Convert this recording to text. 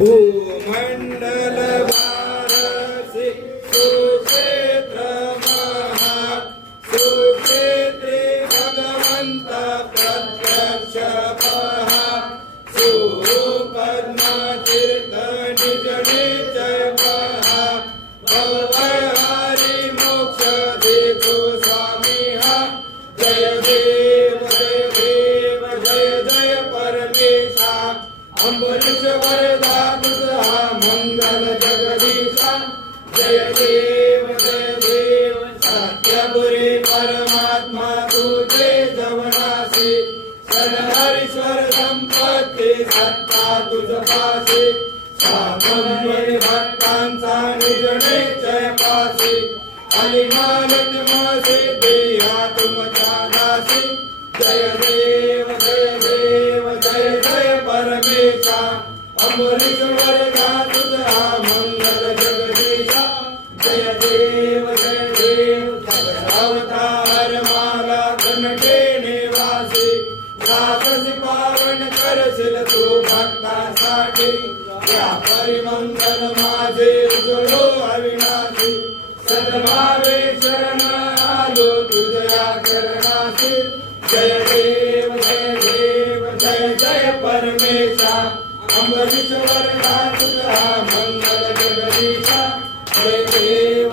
भूमंडल वारसी सुक्षेत्र महा सुक्षेत्री भगवंत प्रत्यक्ष पहा सुपद्म तीर्थ निज निश्चय पहा भवहरी मोक्ष देखो स्वामी हा जय देव जय देव जय जय परमेशा अंबरीश वरदा तुझा मंगल जगदीशा जय देव सत्यपुरी परमात्मा तुझे जवनासी सर्वेश्वर संपत्ती सत्ता तुझ पासी साकंबरी भक्तांचा निज निश्चय पासी अलिमानत मासे देहा तुमच्या दासी जय देव जय जय परमेशा अमरीश्वर तुझा मंगल जगदीशा जय देव अवतार माला घनटे निवासी राससी पावन करशील तू भक्तासाठी या परिमंगल माझे उजळो अविनाशी सद्भावे शरण आलो तुझ्या चरणाशी जय देव जय परमेशा अमरीश्वर तुझा मंगल जगदीशा जय देव